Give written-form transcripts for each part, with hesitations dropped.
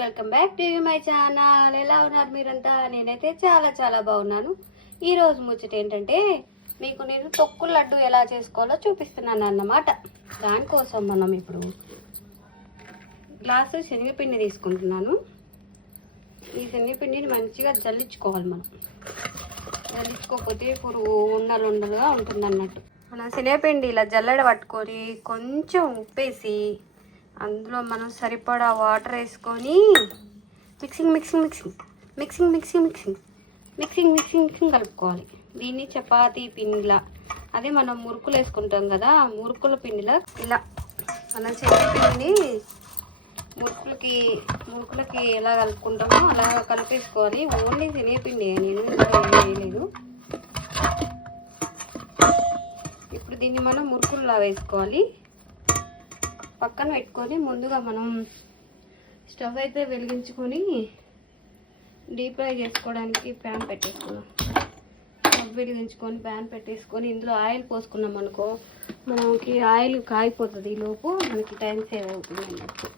Welcome back to my channel. ఎలా ఉన్నారు మీరంతా? నేనైతే చాలా చాలా బాగున్నాను. ఈరోజు ముచ్చట ఏంటంటే మీకు నేను తొక్కుల లడ్డు ఎలా చేసుకోవాలో చూపిస్తున్నాను అన్నమాట. దానికోసం మనం ఇప్పుడు గ్లాసు శనగపిండి తీసుకుంటున్నాను. ఈ శనగపిండిని మంచిగా జల్లించుకోవాలి. మనం జల్లించుకోకపోతే పురుగు ఉండలుగా ఉంటుంది అన్నట్టు. మన శనగపిండి ఇలా జల్లెడ పట్టుకొని కొంచెం ఉప్పేసి అందులో మనం సరిపడా వాటర్ వేసుకొని మిక్సింగ్ కలుపుకోవాలి. దీన్ని చపాతీ పిండిలా, అదే మనం మురుకులు వేసుకుంటాం కదా, మురుకుల పిండిలా ఇలా మనం శనగపిండిని మురుకులకి ఎలా కలుపుకుంటామో అలా కలిపేసుకోవాలి. ఓన్లీ శనగపిండి, నేను వేయలేదు. ఇప్పుడు దీన్ని మనం మురుకుల్లా వేసుకోవాలి. పక్కన పెట్టుకొని ముందుగా మనం స్టవ్ అయితే వెలిగించుకొని డీప్ ఫ్రై చేసుకోవడానికి ప్యాన్ పెట్టేసుకున్నాం. స్టవ్ వెలిగించుకొని ప్యాన్ పెట్టేసుకొని ఇందులో ఆయిల్ పోసుకున్నాం అనుకో, మనకి ఆయిల్ కాగిపోతుంది. ఈ లోపు మనకి టైం సేవ్ అవుతుంది అన్నట్టు.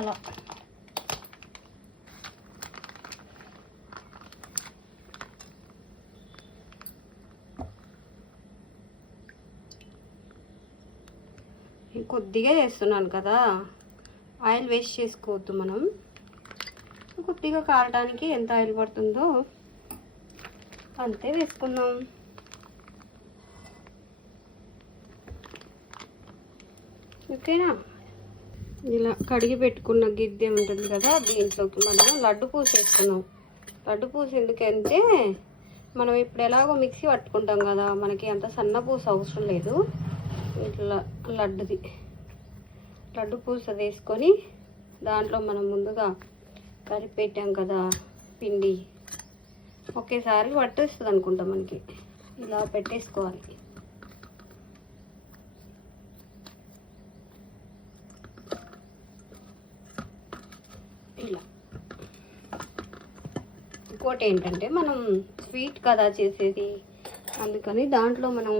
అలా కొద్దిగా చేస్తున్నాను కదా, ఆయిల్ వేస్ట్ చేసుకోవద్దు. మనం కొద్దిగా కారడానికి ఎంత ఆయిల్ పడుతుందో అంతే వేసుకుందాం. ఓకేనా? ఇలా కడిగి పెట్టుకున్న గిద్దె ఉంటుంది కదా, దీంట్లోకి మనం లడ్డు పూస వేసుకున్నాం. లడ్డు పూస ఎందుకంటే మనం ఇప్పుడు ఎలాగో మిక్సీ పట్టుకుంటాం కదా, మనకి అంత సన్న పూస అవసరం లేదు. ఇట్లా లడ్డు పూస వేసుకొని దాంట్లో మనం ముందుగా కలిపి పెట్టాం కదా పిండి, ఒకేసారి పట్టేస్తుంది అనుకుంటా. మనకి ఇలా పెట్టేసుకోవాలి. ఇలా ఇంకోటి ఏంటంటే మనం స్వీట్ కదా చేసేది, అందుకని దాంట్లో మనం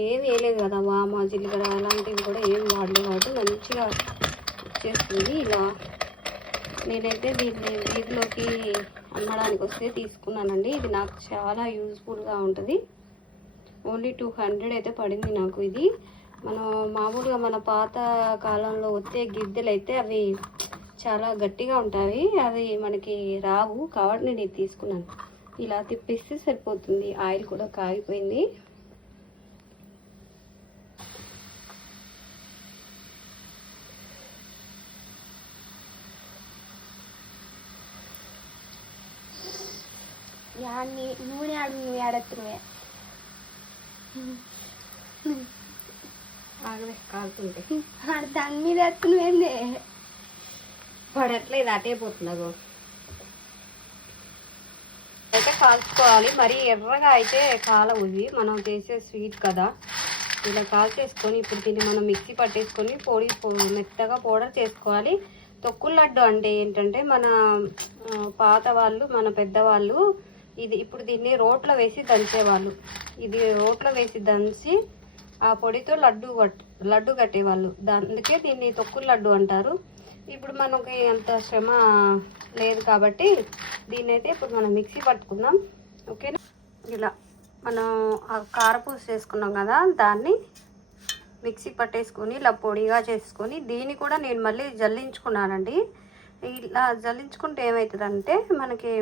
ఏం వేయలేదు కదా, వామ జీలకర్ర అలాంటివి కూడా ఏం వాడలేదు కాబట్టి మంచిగా చేస్తుంది. ఇలా నేనైతే వీటిలోకి అమ్మడానికి వస్తే తీసుకున్నానండి. ఇది నాకు చాలా యూజ్ఫుల్గా ఉంటుంది. ఓన్లీ 200 అయితే పడింది నాకు ఇది. మనం మామూలుగా మన పాత కాలంలో వచ్చే గిద్దెలు అయితే అవి చాలా గట్టిగా ఉంటాయి, అవి మనకి రావు కాబట్టి నేను ఇది తీసుకున్నాను. ఇలా తిప్పిస్తే సరిపోతుంది. ఆయిల్ కూడా కాగిపోయింది. నూనె ఆడత్తువే ఆగవే కాలుతుంటే దాని మీద ఎత్తునువేందే పడట్లేదు, అటే పోతున్నాగో. అయితే కాల్చుకోవాలి, మరి ఎర్రగా అయితే కాలవు. ఇవి మనం చేసే స్వీట్ కదా, ఇలా కాల్చేసుకొని ఇప్పుడు దీన్ని మనం మిక్సీ పట్టేసుకొని మెత్తగా పౌడర్ చేసుకోవాలి. తొక్కుల లడ్డు అంటే ఏంటంటే మన పాత వాళ్ళు, మన పెద్దవాళ్ళు ఇప్పుడు దీన్ని రోట్లో వేసి దంచేవాళ్ళు. ఇది రోట్లో వేసి దంచి ఆ పొడితో లడ్డు కట్టేవాళ్ళు. అందుకే దీన్ని తొక్కుల లడ్డు అంటారు. ఇప్పుడు మనకి అంత శ్రమ లేదు కాబట్టి దీన్ని అయితే ఇప్పుడు మనం మిక్సీ పట్టుకుందాం. ఓకేనా? ఇలా మనం ఆ కారపూస చేసుకున్నాం కదా, దాన్ని మిక్సీ పట్టేసుకొని ఇలా పొడిగా చేసుకొని దీన్ని కూడా నేను మళ్ళీ జల్లించుకున్నానండి. ఇలా జల్లించుకుంటే ఏమవుతుందంటే మనకి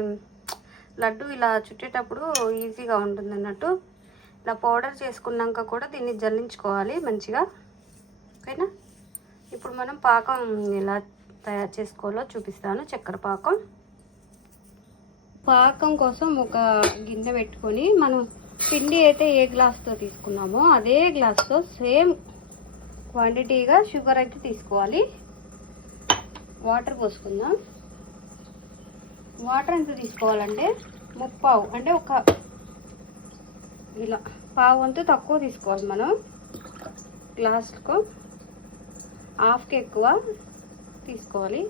లడ్డు ఇలా చుట్టేటప్పుడు ఈజీగా ఉంటుంది అన్నట్టు. ఇలా పౌడర్ చేసుకున్నాక కూడా దీన్ని జల్లించుకోవాలి మంచిగా. ఓకేనా? ఇప్పుడు మనం పాకం ఎలా తయారు చేసుకోవాలో చూపిస్తాను. చక్కెర పాకం కోసం ఒక గిన్నె పెట్టుకొని మనం పిండి అయితే ఏ గ్లాస్తో తీసుకున్నామో అదే గ్లాస్తో సేమ్ క్వాంటిటీగా షుగర్ అయితే తీసుకోవాలి. వాటర్ పోసుకుందాం. వాటర్ ఎంత తీసుకోవాలంటే ముప్పావు, అంటే ఒక ఇలా పావు వంతు తక్కువ తీసుకోవాలి. మనం గ్లాస్కు హాఫ్కి ఎక్కువ తీసుకోవాలి.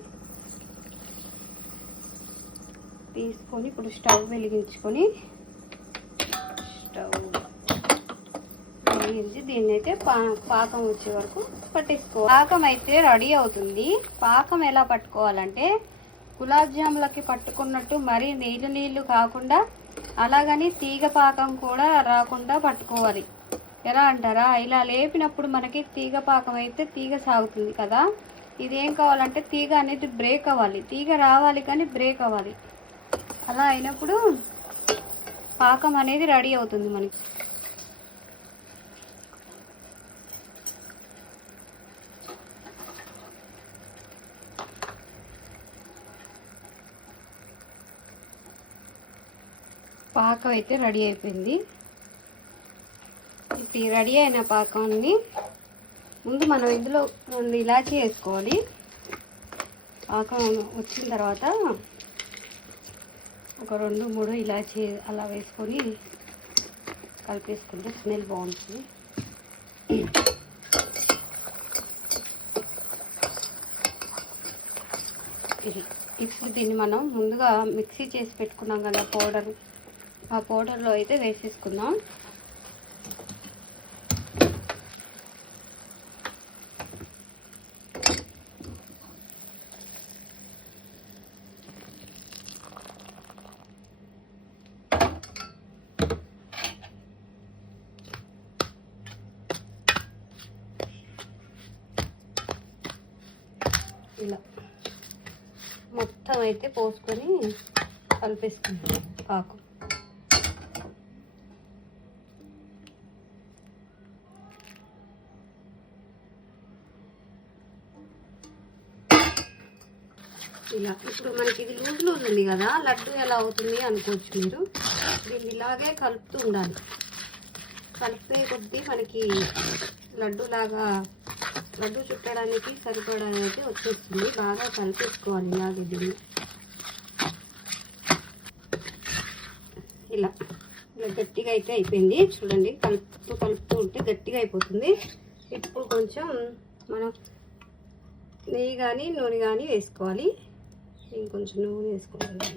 తీసుకొని ఇప్పుడు స్టవ్ వెలిగించుకొని దీన్ని అయితే పాకం వచ్చే వరకు పట్టేసుకోవాలి. పాకం అయితే రెడీ అవుతుంది. పాకం ఎలా పట్టుకోవాలంటే గులాబ్ జాములకి పట్టుకున్నట్టు మరీ నీళ్ళు నీళ్ళు కాకుండా అలాగని తీగ పాకం కూడా రాకుండా పట్టుకోవాలి. ఎలా అంటారా, ఇలా లేపినప్పుడు మనకి తీగ పాకం అయితే తీగ సాగుతుంది కదా. ఇదేం కావాలంటే తీగ అనేది బ్రేక్ అవ్వాలి, తీగ రావాలి కానీ బ్రేక్ అవ్వాలి. అలా అయినప్పుడు పాకం అనేది రెడీ అవుతుంది మనకి. పాకం అయితే రెడీ అయిపోయింది. ఇప్పుడు రెడీ అయిన పాకాన్ని ముందు మనం ఇందులో 2 ఇలాచీ వేసుకోవాలి. పాకం వచ్చిన తర్వాత ఒక 2-3 ఇలాచీ అలా వేసుకొని కలిపేసుకుంటే స్మెల్ బాగుంటుంది. ఇప్పుడు దీన్ని మనం ముందుగా మిక్సీ చేసి పెట్టుకున్నాం కదా పౌడర్, ఆ పౌడర్లో అయితే వేసేసుకుందాం. ఇలా మొత్తం అయితే పోసుకొని కలిపేసుకుంటాం పాకు. ఇలా ఇప్పుడు మనకి ఇది లూజ్లో ఉంది కదా, లడ్డు ఎలా అవుతుంది అనుకోవచ్చు మీరు. దీన్ని ఇలాగే కలుపుతూ ఉండాలి. కలిపే కొద్దీ మనకి లడ్డు చుట్టడానికి సరిపడానికి వచ్చేస్తుంది. బాగా కలిపేసుకోవాలి ఇలాగే దీన్ని. ఇలా గట్టిగా అయితే అయిపోయింది చూడండి. కలుపుతూ ఉంటే గట్టిగా అయిపోతుంది. ఇప్పుడు కొంచెం మనం నెయ్యి కానీ నూనె కానీ వేసుకోవాలి. ఇంకొంచెం నూనె వేసుకోవాలి.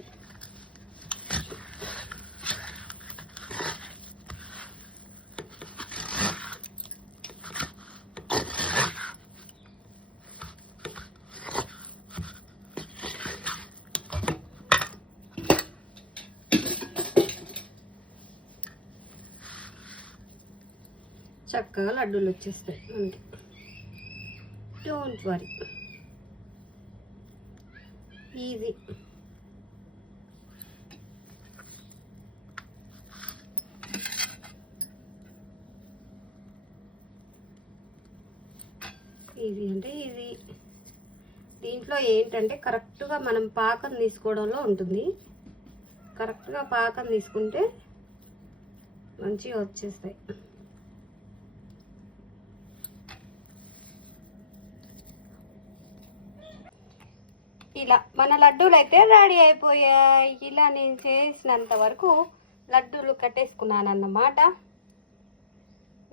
చక్కగా లడ్డూలు వచ్చేస్తాయి మనకి. Don't worry, easy. ఈజీ అంటే ఈజీ. దీంట్లో ఏంటంటే కరెక్ట్గా మనం పాకం తీసుకోవడంలో ఉంటుంది. కరెక్ట్గా పాకం తీసుకుంటే మంచిగా వచ్చేస్తాయి. ఇలా మన లడ్డూలు అయితే రెడీ అయిపోయాయి. ఇలా నేను చేసినంత వరకు లడ్డూలు కట్టేసుకున్నాను అన్నమాట.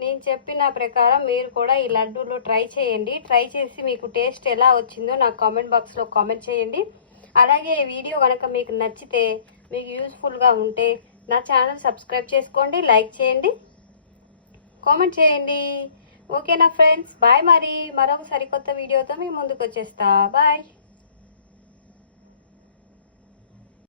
నేను చెప్పిన ప్రకారం మీరు కూడా ఈ లడ్డూలు ట్రై చేయండి. ట్రై చేసి మీకు టేస్ట్ ఎలా వచ్చిందో నాకు కామెంట్ బాక్స్లో కామెంట్ చేయండి. అలాగే ఈ వీడియో కనుక మీకు నచ్చితే, మీకు యూస్ఫుల్గా ఉంటే నా ఛానల్ సబ్స్క్రైబ్ చేసుకోండి, లైక్ చేయండి, కామెంట్ చేయండి. ఓకేనా ఫ్రెండ్స్, బాయ్. మరి మరొక సరికొత్త వీడియోతో మీ ముందుకు వచ్చేస్తా. బాయ్.